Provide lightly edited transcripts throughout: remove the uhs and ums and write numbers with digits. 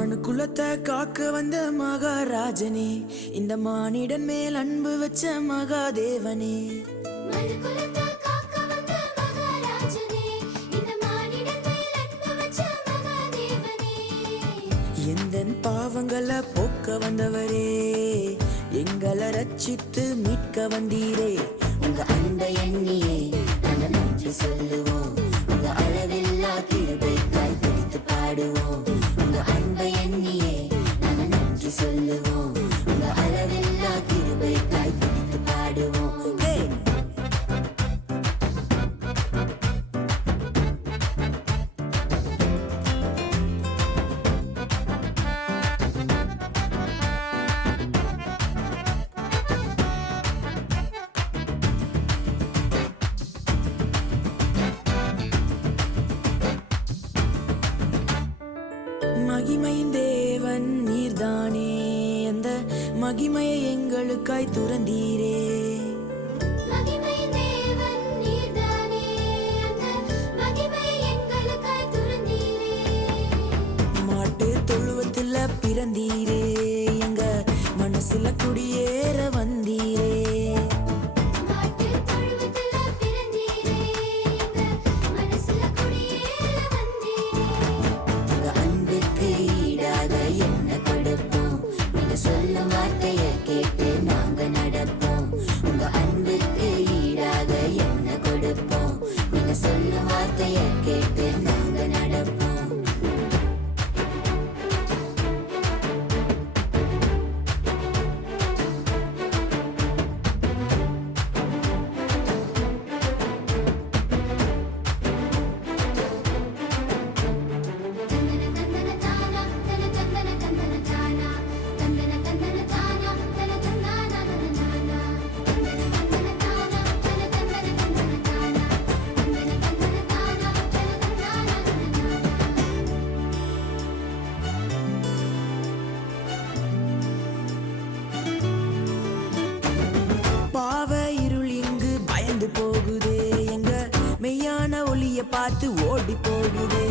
மனு குலத்தை காக்க வந்த மகாராஜனே, இந்த மானிடன் மேல் அன்பு வச்ச மகாதேவனே. எந்தன் பாவங்களை போக்க வந்தவரே, எங்களை ரட்சித்து மீட்க வந்தீரே. உங்க அன்பை எண்ணியே நாங்கள் நன்றி சொல்லுவோம், உங்க அளவில்லா கிருபைக்காய் துதித்து பாடுவோம். உங்க அன்பை எண்ணியே நாங்கள் நன்றி சொல்லுவோம், உங்க அளவில்லா கிருபைக்காய் துதித்து பாடுவோம். மகிமையின் தேவன் நீர்தானே, அந்த மகிமையை எங்களுக்காய் துறந்தீரே. மாட்டு தொழுவத்தில் பிறந்தீரே, எங்க மனசுல குடியேற வந்தீரே. சொல்லும் வார்த்தையை கேட்டு நாங்க நடப்போம், உங்க அன்புக்கு ஈடாக என்ன கொடுப்போம். நீங்க சொல்லும் வார்த்தையை கேட்டு நாங்க நடப்போம். போகுதே, எங்க மெய்யான ஒளிய பார்த்து ஓடி போகுதே.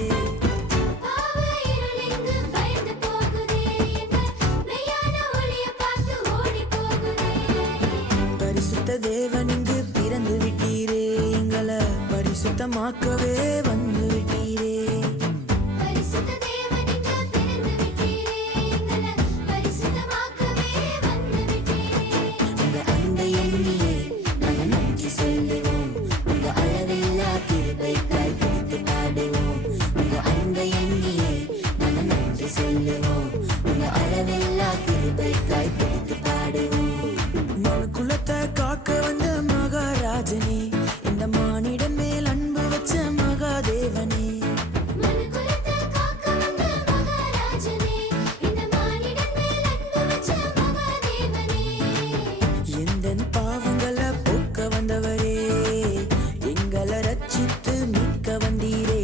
பரிசுத்த தேவன் இங்கு பிறந்து விட்டீரே, எங்களை பரிசுத்தமாக்கவே வந்து விட்டீரே. சொல்லுவோம், உங்க அளவில்லா கிருபைக்காய் துதித்து பாடுவோம். உங்க அன்பை எண்ணியே நாங்கள் நன்றி சொல்லுவோம், உங்க அளவில்லா கிருபைக்காய் துதித்து பாடுவோம். மனு குலத்தை காக்க வந்த மகாராஜனே, இந்த மானிடன் மேல் அன்பு வச்ச மகாதேவனே. எந்தன் பாவங்களை போக்க வந்தவரே, எங்களை ரட்சித்து மீட்க வந்தீரே.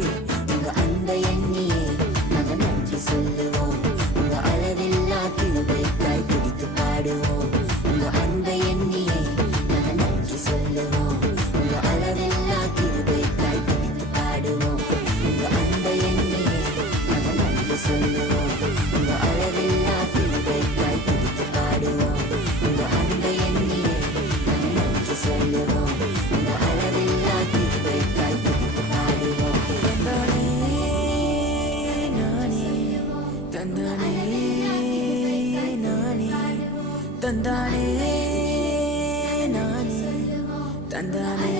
உங்க அன்பை எண்ணியே நாங்கள் நன்றி சொல்லுவோம், உங்க அளவில்லா கிருபைக்காய் துதித்து பாடுவோம். உங்க அன்பை எண்ணியே நாங்கள் நன்றி சொல்லுவோம், உங்க அளவில்லா கிருபைக்காய் துதித்து பாடுவோம். உங்க அன்பை எண்ணியே நாங்கள் நன்றி சொல்லுவோம், உங்க அளவில்லா கிருபைக்காய் துதித்து பாடுவோம். உங்க அன்பை எண்ணியே நாங்கள் நன்றி சொல்லுவோம், உங்க அளவில்லா கிருபைக்காய் துதித்து பாடுவோம். தந்தானே நானே, தந்தானே நானே, தந்தானே நானே, தந்தானே.